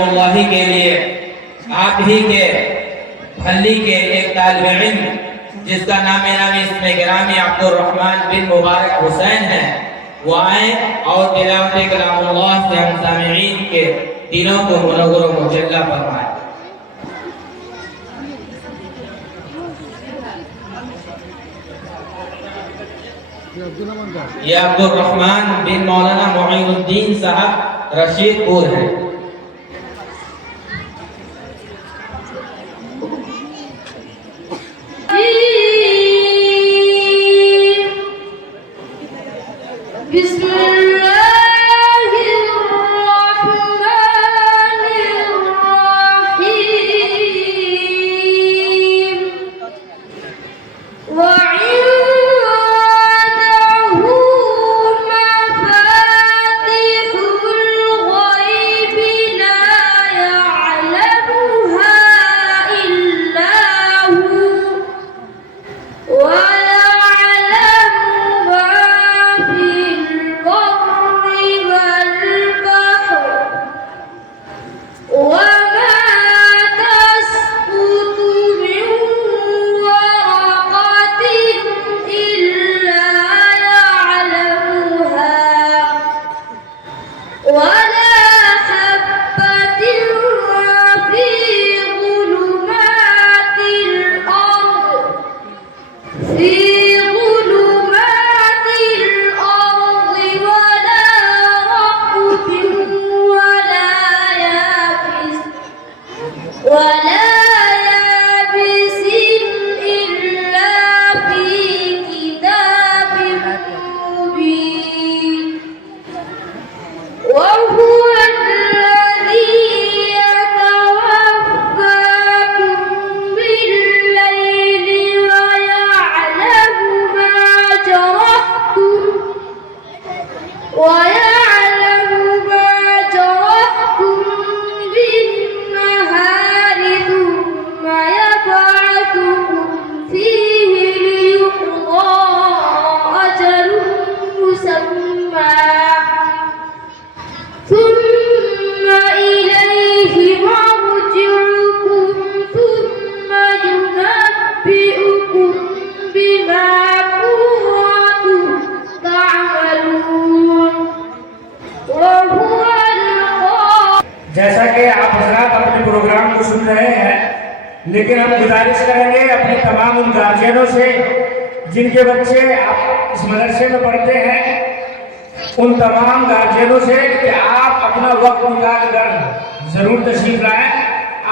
अल्लाह के लिए आप ही के भल्ली के एक तालिब इल्म जिसका नाम इसमें गिरामी अब्दुल रहमान बिन मुबारक हुसैन है, वो आए और तिलावत कलामुल्लाह से हम सामिईन के दिलों को मुनव्वर मुजल्ला फरमाए। ये अब्दुल रहमान बिन मौलाना मोइनुद्दीन साहब रशीदपुर है। जैसा कि आप हजरात अपने प्रोग्राम को सुन रहे हैं, लेकिन हम गुजारिश करेंगे अपने तमाम उन गार्जियनों से जिनके बच्चे आप इस मदरसे में पढ़ते हैं, उन तमाम गार्जियनों से कि आप अपना वक्त निकाल कर जरूर तशरीफ लाएं।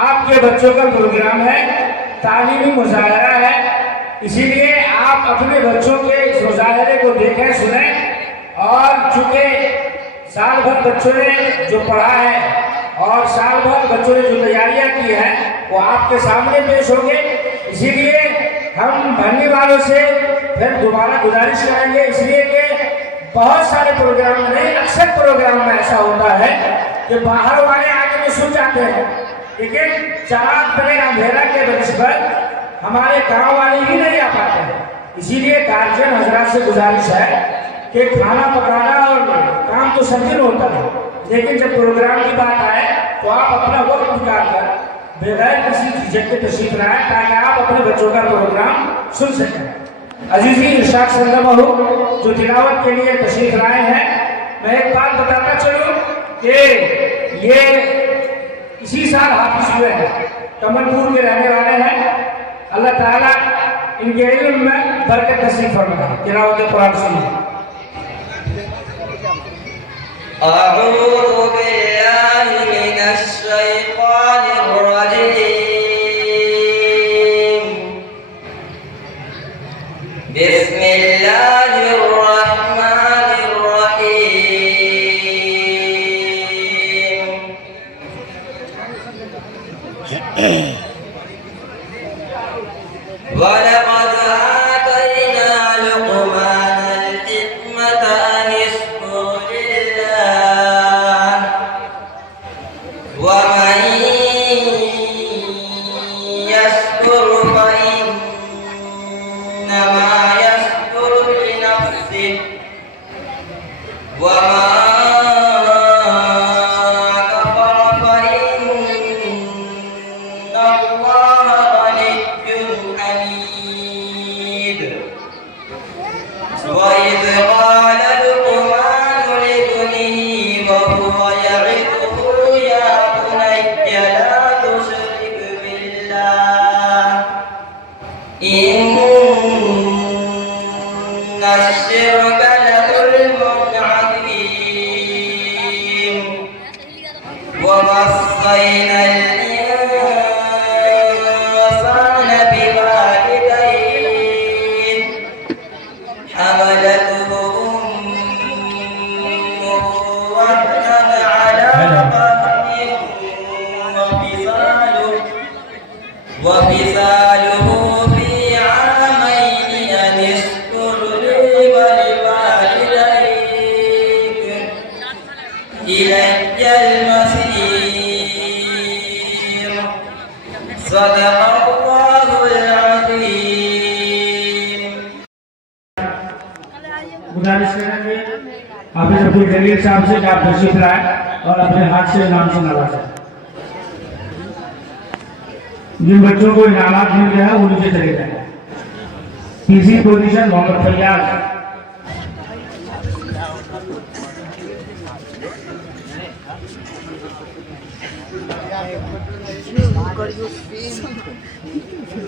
आपके बच्चों का प्रोग्राम है, तालीमी मुजाहरा है, इसीलिए आप अपने बच्चों के इस मुजाहरे को देखें, सुनें। और चूंकि साल भर बच्चों ने जो पढ़ा है और साल भर बच्चों ने जो तैयारियां की हैं वो आपके सामने पेश होंगे, इसीलिए हम भरने वालों से फिर दोबारा गुजारिश करेंगे, इसलिए कि बहुत सारे प्रोग्राम नहीं, अक्सर प्रोग्राम में ऐसा होता है कि बाहर वाले आगे में सुन जाते हैं, लेकिन चारात बने अंधेरा के बनिस्बत हमारे गाँव वाले ही नहीं आ पाते हैं। इसीलिए गार्जियन हजरात से गुजारिश है कि खाना पकाना और काम तो सब दिन होता है, लेकिन जब प्रोग्राम की बात आए तो आप अपना वक्त निकाल कर बगैर किसी झिझक के तशरीफ लाएं ताकि आप अपने बच्चों का प्रोग्राम सुन सकें। अजीज़ी इरशाद सल्लल्लाहु जो तिलावत के लिए तशरीफ लाए हैं, मैं एक बात बताता चलूँ कि ये इसी साल हाफिज हुए हैं, कमलपुर के रहने वाले हैं। अल्लाह ताला इनके इल्म में बरकत नसीब फरमाए। तिलावत कुरान सुनिए। अऊज़ु बिल्लाहि मिनश शैतानिर रजीम। बिस्मिल्लाहिर रहमानिर रहीम। वलक़द आतैना लुक़मानल हिकमत अन यश्कुर लिल्लाह वमन यश्कुर फइन्नमा यश्कुरु लिनफ्सिहि वमन कफ़र ووصينا الإنسان بوالديه حملته أمه وهنا على وهن وفصاله في عامين أن اشكر لي ولوالديك إلي المصير صدق الله العظيم गुजारिश करेंगे हाफिज अब्दुल जलील साहब से कि आप तशरीफ लाए और अपने हाथ से इनाम से नवाजें। जिन बच्चों को इनामात मिल गया है वो नीचे चले जाए। तीसरी पोजीशन मोहम्मद फैयाज।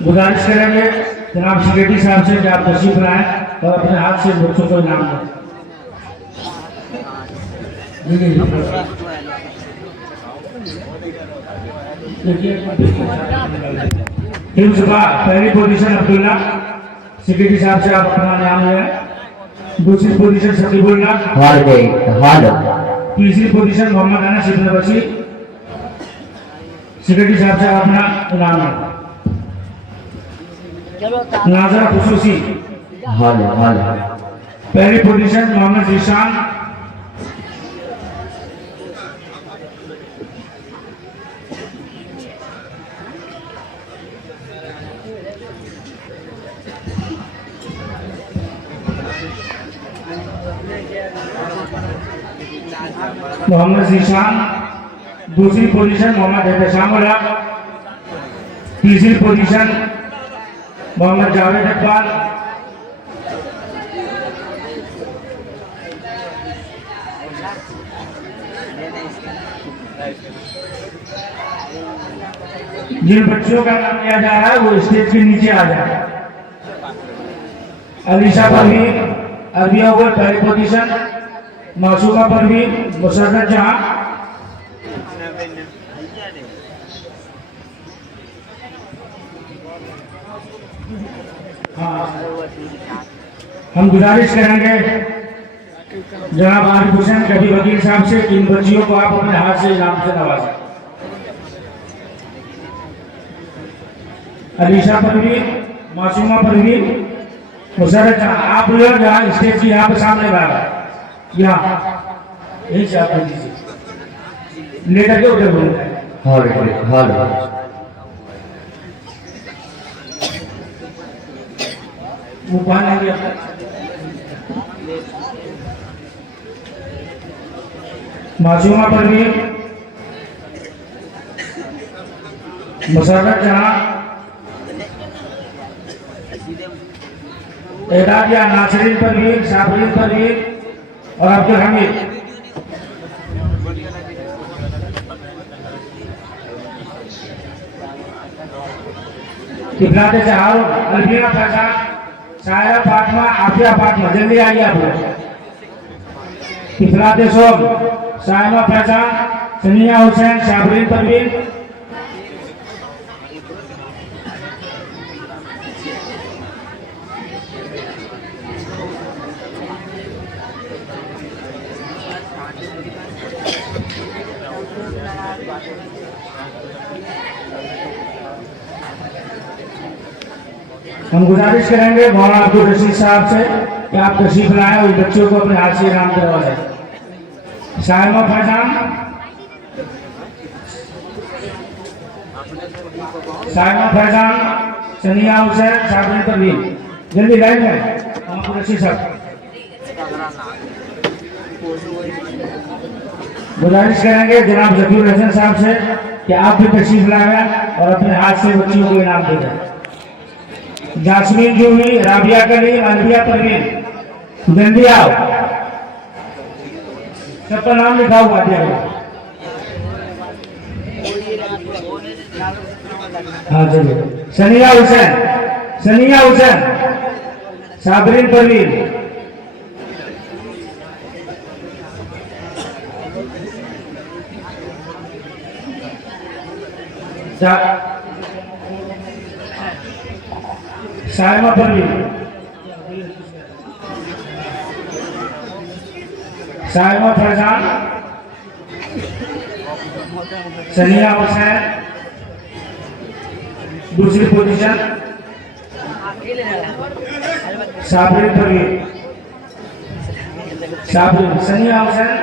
गुजारिश करेंगे जनाब सेक्रेटरी साहब से कि आप तशरीफ लाएं और अपने हाथ से बच्चों को इनाम दें। पहली पोजीशन अब्दुल्ला, सेक्रेटरी साहब से आप अपना नाम लें। दूसरी पोजीशन शकीबुल्ला, तीसरी पोजीशन मोहम्मद अनस इब्न बशीर, सेक्रेटरी साहब से आप अपना नाम लें। नाजरा खुसूसी, पहली पोजीशन मोहम्मद जीशान, मोहम्मद जीशान, दूसरी पोजीशन मोहम्मद एहतशामुल्ला, तीसरी पोजीशन मोहम्मद जावेद इकबाल, जिन बच्चों का नाम लिया जा रहा है वो स्टेज के नीचे आ जाए। अलीशा परवीन, अरबिया हुआ पहली पोजीशन, मासूमा परवीन, मुसर्रत जहां, हम गुजारिश करेंगे जनाब आरिफ हुसैन कभी वकील साहब से इन बच्चियों को आप अपने हाथ से इनाम से नवाजें। अलीशा परवीन, मासूमा परवीन, मुसर्रत जहां, आप लोग जहाँ स्टेज की यहाँ पे सामने बाहर यहाँ यही से आप दीजिए लेटर के उधर बोलते हैं। वो पानी लिया मासूमा परवीन, मुसर्रत जहां, एदादिया नासरीन परवीन, साबरीन परवीन और अब्दुल हमीद। किबलाते जहारुन, अलबीना फैजान, सायरा फातिमा, आफिया फातिमा, जल्दी आइए आप लोग। किबलाते सोम, सायमा फैजान, सनिया हुसैन, साबरीन परवीन, हम गुजारिश करेंगे मौलाना अब्दुल रशीद साहब से कि आप तशरीफ लाएं और बच्चों को अपने हाथ से इनाम दिलवा दें। सायमा फैजान, सनिया हुसैन, साबरीन परवीन, जल्दी लाइन में अब्दुल रशीद साहब। गुजारिश करेंगे जनाब जकीर हसन साहब से कि आप भी तशरीफ लाएं और अपने हाथ से बच्चियों को इनाम दे दें। जासमीन जूही, राबिया कलीम, अलबिया परवीन, जल्दी आओ, सबका नाम लिखा हुआ दिया। हाँ चलिए। सनिया हुसैन, साबरीन परवीन, साइमा परवीन, साइमा फैजान, सनिया हुसैन दूसरी पोजीशन, साबरीन परवीन, साबरीन सनिया हुसैन,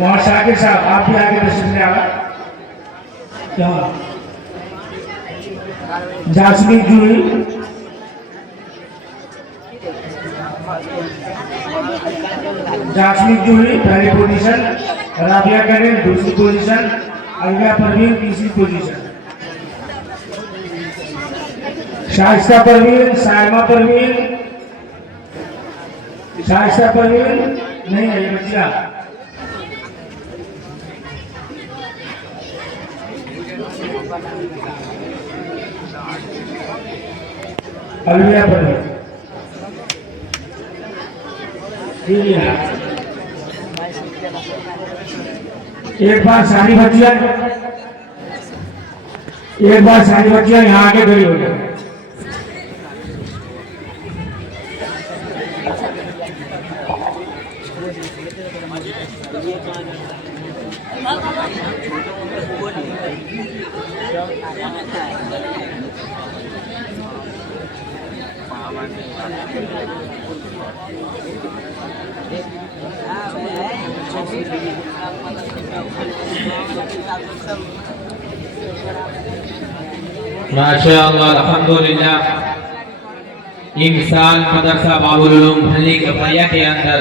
मोहम्मद शाकिर साहब आप भी आगे तशरीफ ले आए। क्या जासमीन जूही, जासमीन जूही पहली पोजीशन, राबिया करीम दूसरी पोजीशन, अलविया परवीन तीसरी पोजीशन, शाइस्ता परवीन, साइमा परवीन, शाइस्ता परवीन नहीं है ये बच्चियां, अलविया परवीन, एक बार सारी बच्चियां यहाँ आके खड़ी हो जाए। माशाअल्लाह अल्हम्दुलिल्लाह। इंसान मदरसा बाबुल उलूम भल्ली कपड़िया के अंदर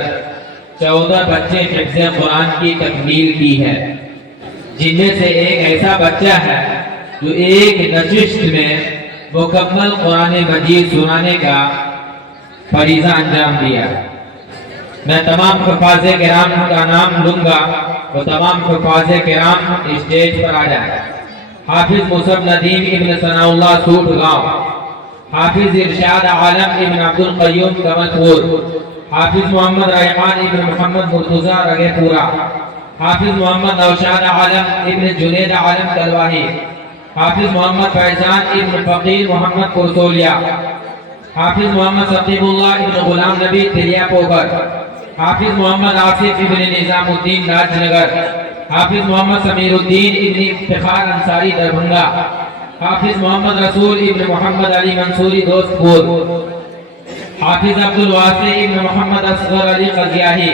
14 बच्चे हिफ्ज़ कुरान की तकमील की है, जिनमें से एक ऐसा बच्चा है जो एक नशिस्त में मुकम्मल कुरान मजीद सुनाने का फरीज़ा अंजाम दिया। मैं तमाम हुफ़ाज़े किराम का नाम लूँगा, वो तमाम हुफ़ाज़े किराम स्टेज पर आ जाए। हाफिज मुसब नदीम इब्न सनाउल्लाह सूट गाँव, हाफिज इरशाद आलम इब्न अब्दुल क़य्यूम कमतपुर, हाफिज मोहम्मद रहमान इब्न मोहम्मद मुर्तज़ा रगेपुरा, हाफिज मोहम्मद नौशाद आलम इब्न जुनैद आलम कलवाही, हाफिज मोहम्मद फैजान इब्न फ़कीर मोहम्मद कुरसोलिया, हाफिज मोहम्मद सकीबुल्लाह इब्न गुलाम नबी तिलिया पोगर, हाफिज मोहम्मद आसिफ इब्न निज़ामुद्दीन राजनगर, हाफिज मोहम्मद समीरुद्दीन इब्न इफ्तिखार अंसारी दरभंगा, हाफिज मोहम्मद रसूल इब्न मोहम्मद अली मंसूरी दोस्तपुर, हाफिज अब्दुल वासी इब्न मोहम्मद असगर अली क़ज़ियाही,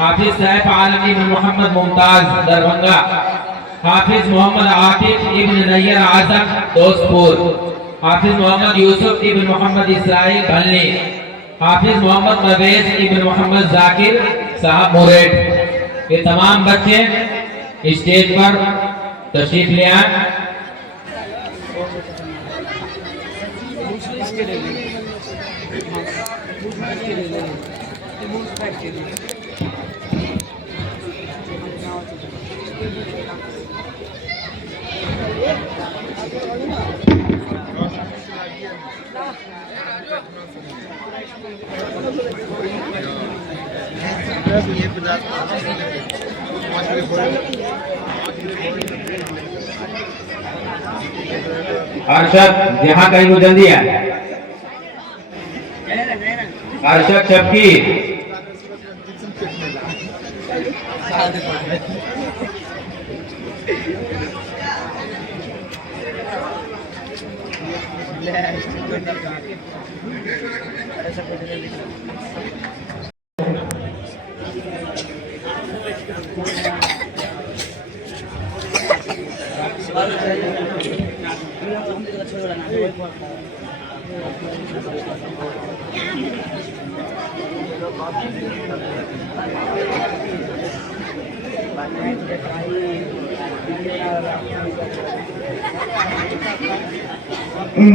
हाफिज सैफ आलम इब्न मोहम्मद मुमताज दरभंगा, हाफिज मोहम्मद आतिफ इब्न नैयर आजम दोस्तपुर, हाफिज मोहम्मद यूसुफ इब्न मोहम्मद इसराइल भल्ली, हाफिज मोहम्मद परवेज इब्न मोहम्मद जाकिर साहब मुरेट। ये तमाम बच्चे स्टेज पर तशरीफ ले आए। अरशद यहाँ कहीं को जल्दी है। अरशद चपकी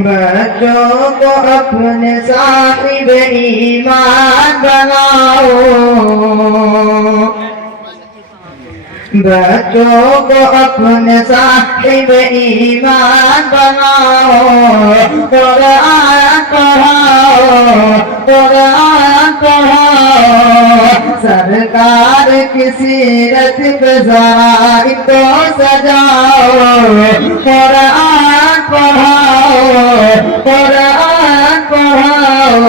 बच्चों को अपने साहिब ईमान बनाओ, बच्चों को अपने साहिब ईमान बनाओ, कुरान पढ़ाओ, कुरान सरकार की सीरत पे जरा इनको सजाओ, कुरान पढ़ाओ, कुरान पढ़ाओ।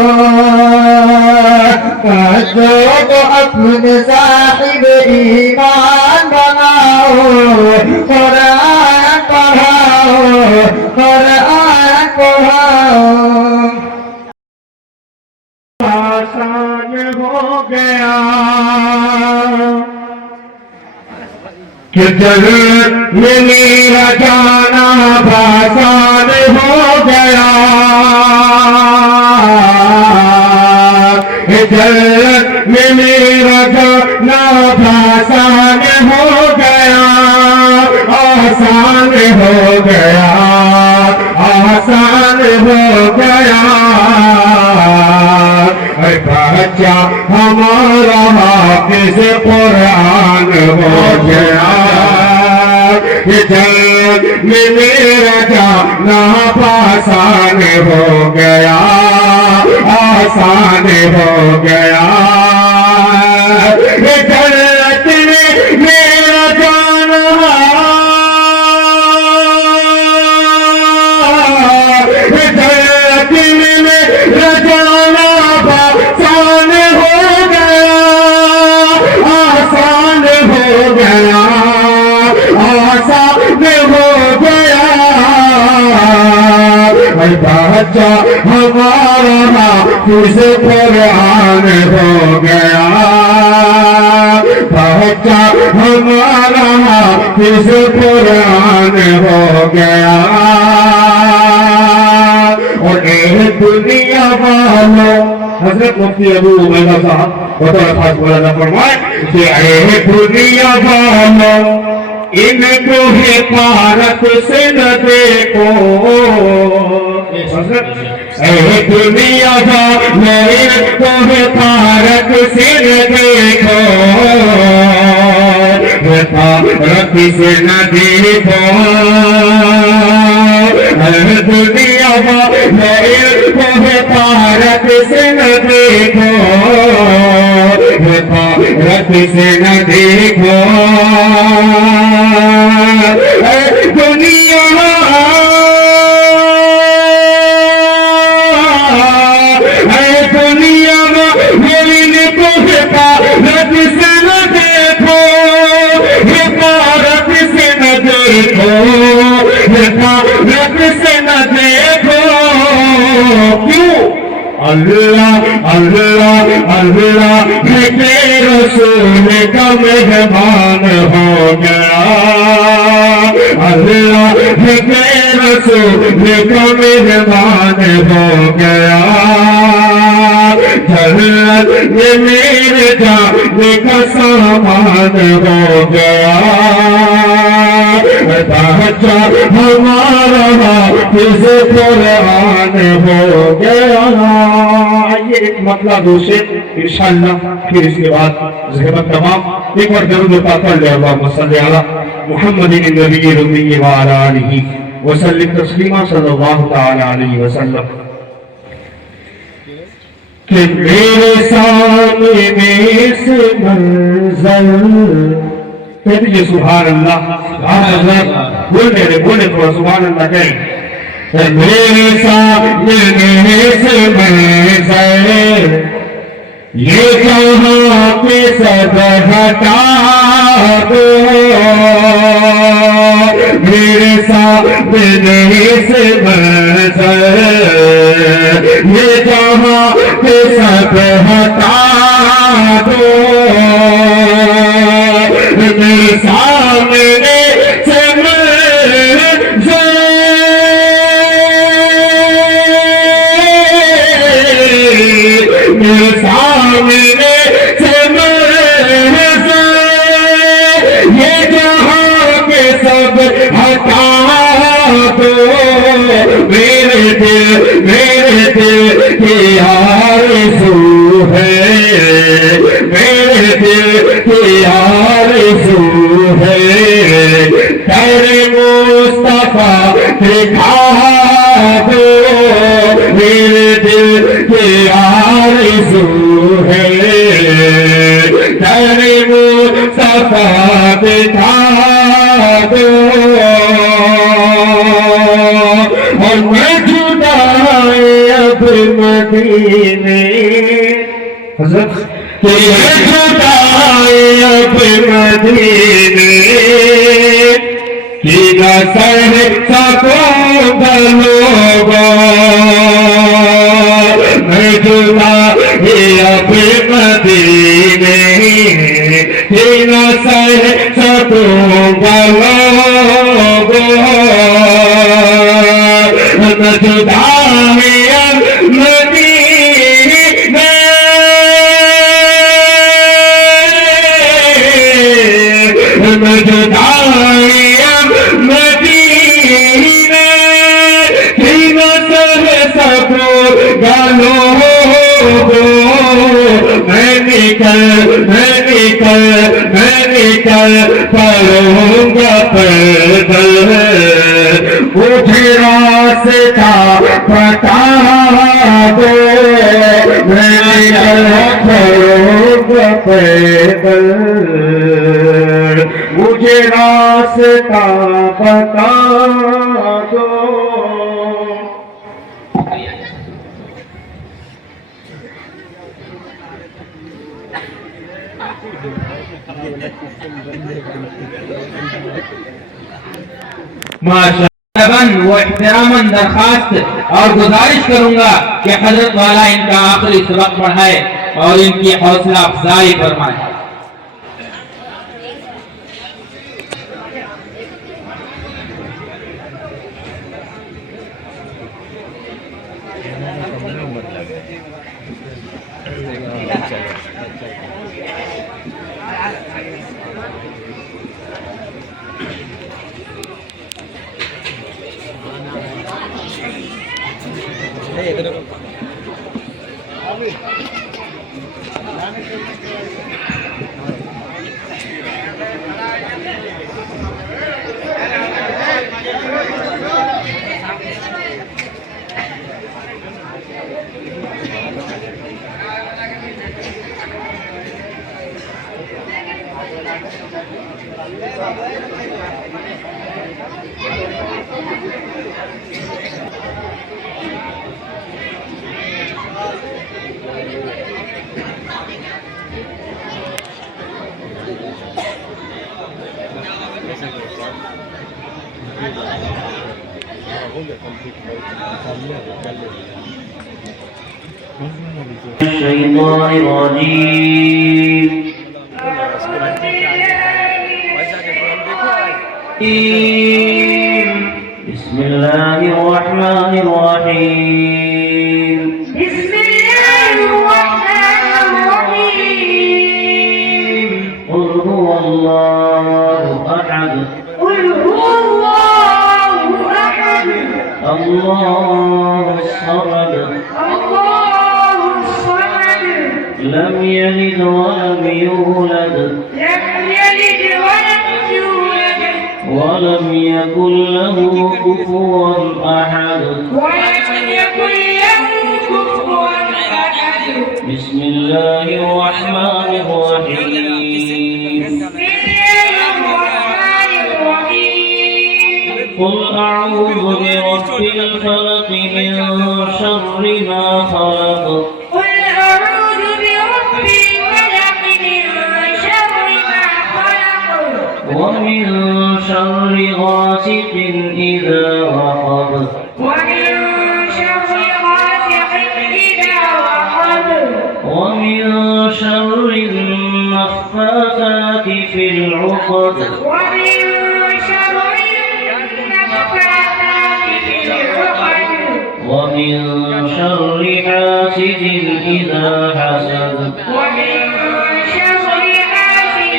बच्चों को अपने साहिब ईमान बनाओ, कुरान पढ़ाओ, कुरान पढ़ाओ। आसान हो गया कि जल में मेरा जाना आसान हो गया, जल में मेरा जाना आसान हो गया, आसान हो गया, आसान हो गया। बच्चा हमारा हाफिज कुरान हो गया, जल में मेरा जाना आसान हो गया, आसान हो गया। जन्नत में मेरा जाना, जन्नत में मेरा जाना आसान हो गया, आसान हो गया, आसान हो गया। बच्चा हमारा हाफिज कुरान हो गया, बच्चा हमारा हाफिज कुरान हो गया। और एक दुनिया वालों, हजरत मुफ्ती अबू उमैया साहब बतौर खास बोला फरमाए कि एक दुनिया वालों इनको हिकारत से न देखो, दुनिया इनको हिकारत से न देखो, हिकारत से न देखो। दुनिया इनको हिकारत से न देखो, हिकारत से न देखो। दुनिया दुनिया मेरी को हिकारत से न देखो, हिकारत से न देखो, हिकारत से न देखो। क्यों? अल्लाह अल्लाह अल्लाह के रसूल का मेहमान हो गया, अल्लाह के रसूल का मेहमान हो गया। जन्नत में मेरे जाने का सामान हो गया, बच्चा हमारा हाफिज कुरान हो गया। ये एक मतलब दूसरे इंशाअल्लाह, फिर इसके बाद ज़हमत तमाम एक बार दरूद पाक पढ़ ले। अल्लाहुम्मा सल्ली अला मुहम्मदिन नबी रुम्मी व अला आलिहि व सल्लिम तस्लीमा सल्लल्लाहु तआला अलैहि वसल्लम। कि मेरे सामने से मंज़र, कह दीजिए सुभान अल्लाह, बोले थोड़ा सुभान अल्लाह कहें। मेरे सामने से मंज़र ये जहाँ पे सब हटा दो, मेरे सामने से मंज़र ये जहाँ पे सब हटा दो, मेरे सामने से मेरे सामने से ये जहाँ के सब हटा दो, मेरे दिल की आरज़ू है, मेरे दिल की आरज़ू है। तेरे मुस्तफा दिखा दो, मेरे दिल की आरज़ू है, मदीने कि जुदाई अब मदीने कि न सह सकूंगा लोगों मैं जुदाई अब मदीने कि न सह सकूंगा लोगों मैं जुदाई अब मदीने मैं जुदाई अब मदीने कि न सह सकूंगा लोगों मैं निकल पड़ूंगा पैदल मुझे रास्ता बता दो मैं निकल पड़ूंगा पैदल मुझे रास्ता बता दो। माशाअल्लाह व एहतरामन दरखास्त और गुजारिश करूंगा कि हजरत वाला इनका आखिरी सबक पढ़ाए और इनकी हौसला अफजाई फरमाए। الشيطان الرجيم بسم الله الرحمن الرحيم بسم الله الرحمن الرحيم قل هو الله أحد قل هو الله أحد الله الصمد الله الصمد لم يلد ولم يولد لم يلد ولم يولد ولم يكن له كفوا أحد ولم يكن له كفوا أحد بسم الله الرحمن الرحيم بسم الله الرحمن الرحيم قل أعوذ برب الفلق من شر ما خلق قل أعوذ برب الفلق من شر ما خلق ومن شر غاسق إذا وقب ومن شر غاسق إذا وقب ومن شر النفاثات في العقد ومن شر النفاثات في العقد ومن شر حاسد إذا حسد ومن شر حاسد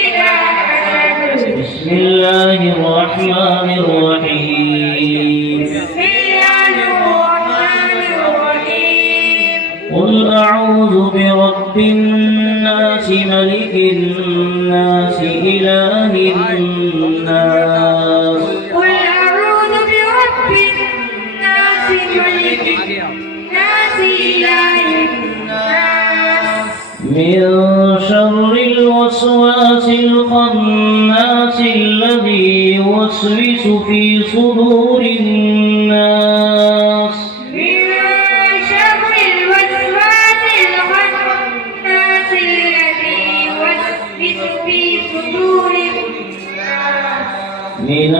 إذا حسد بسم الله الرحمن الرحيم بسم الله الرحمن الرحيم قل أعوذ برب الناس ملك الناس إله الناس قل أعوذ برب الناس ملك الناس إله الناس من شر الوسواس الخناس الذي يوسوس في صدور الناس من شر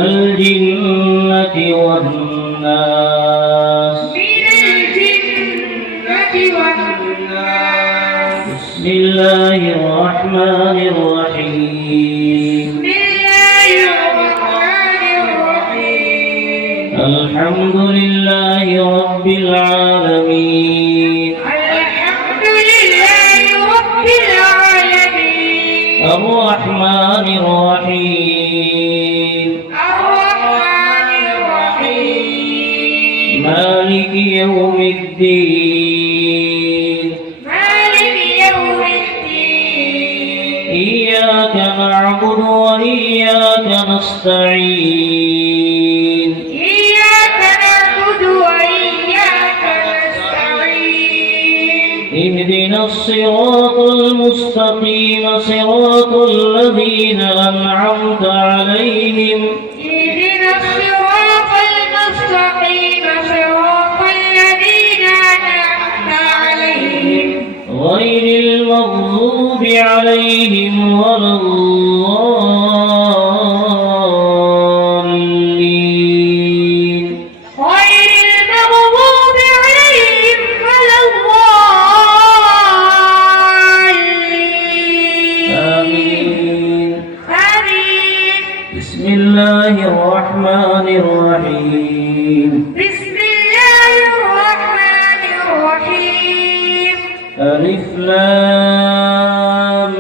الجنة والناس. من الجنة والناس. بسم الله الرحمن الرحيم. بسم الله الرحمن الرحيم. الحمد لله رب العالمين. الحمد لله رب العالمين. الرحمن الرحيم. الرحمن الرحيم. مالك يوم الدين. مالك يوم الدين. إياك نعبد وإياك نستعين. إياك نعبد وإياك نستعين. اهدنا الصراط المستقيم صراط الذين أنعمت عليهم اهدنا الصراط المستقيم صراط الذين أنعمت عليهم غير المغضوب عليهم ولا الضالين. غير المغضوب عليهم ولا الضالين. آمين. آمين. بسم الله الرحمن الرحيم. بسم الله الرحمن الرحيم. ألف لام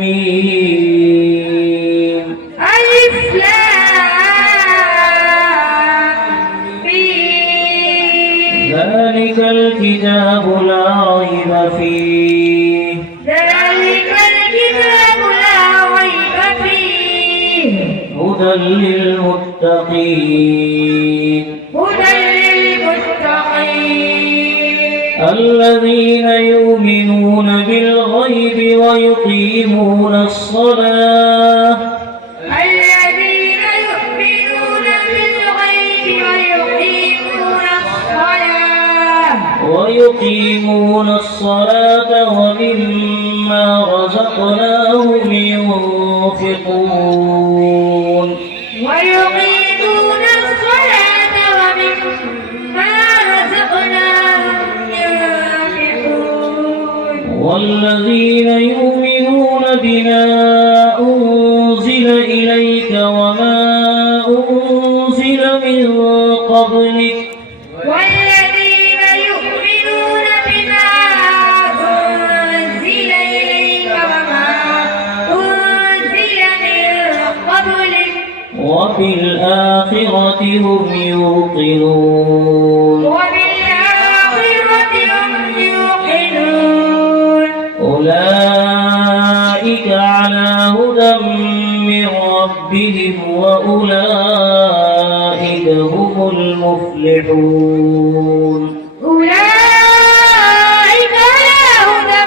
ميم. ألف لام ميم. ذلك الكتاب لا ريب فيه ذلك الكتاب لا ريب فيه هدى للمتقين هدى للمتقين الذين يؤمنون بالغيب ويقيمون الصلاة الذين يؤمنون بالغيب ويقيمون الصلاة ومما رزقناهم ينفقون ويقيمون الصلاة ومما رزقناهم ينفقون والذين يؤمنون بما أنزل إليك وما أنزل من قبلك والذين يؤمنون بما أنزل إليك وما أنزل من قبلك وبالآخرة هم يوقنون وبالآخرة هم يوقنون أولئك على هدى من ربهم وأولئك هم المفلحون أولئك على هدى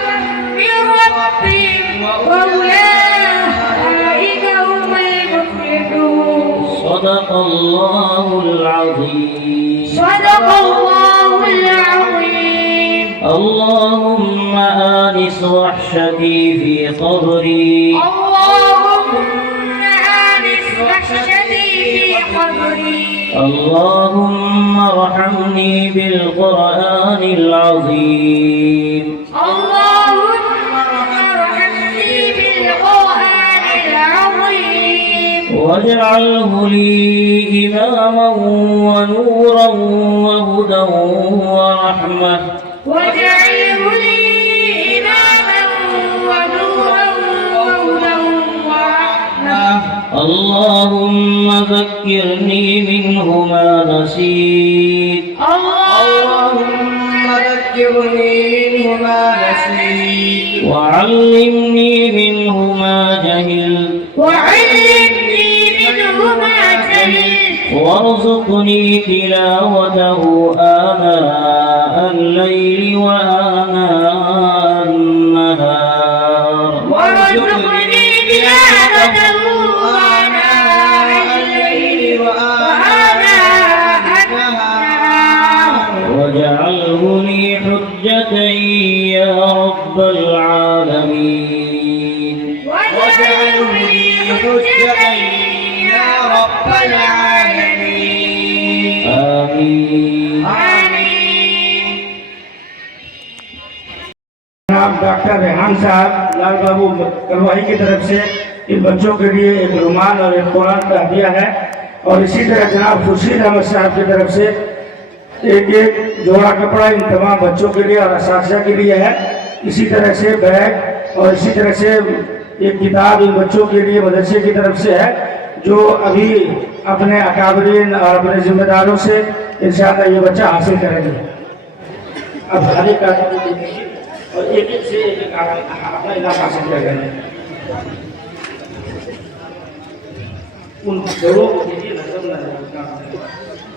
من ربهم وأولئك هم المفلحون صدق الله العظيم صدق الله العظيم اللهم آنس وحشتي في قبري اللهم آنس وحشتي في قبري اللهم ارحمني بالقرآن العظيم اللهم ارحمني بالقرآن العظيم واجعله لي إماما ونورا وهدى ورحمة واجعله لي إماما ونورا وهدى ورحمة اللهم ذكرني منه ما نسيت اللهم ذكرني منه ما نسيت وعلمني منه ما جهلت وعلمني منه ما جهلت وارزقني تلاوته آناء الليل وآناء النهار وارزقني تلاوته آناء الليل وآناء النهار واجعله لي حجة يا رب العالمين واجعله لي حجة يا رب العالمين آمين آمين जनाब डॉक्टर रेहान साहब लाल बाबू करवाही की तरफ से इन बच्चों के लिए एक रुमाल और एक कुरान का हदिया है। और इसी तरह जनाब खुर्शीद अहमद साहब की तरफ से एक जोड़ा कपड़ा इन तमाम बच्चों के लिए और असातिज़ा के लिए है। इसी तरह से बैग और इसी तरह से एक किताब इन बच्चों के लिए मदरसे की तरफ से है, जो अभी अपने अकाबरीन और अपने जिम्मेदारों से इंशाअल्लाह ये बच्चा हासिल करेंगे। अब खाली कार्ड और एक एक से एक अपना इनाम हासिल करेंगे। उन जोड़ों को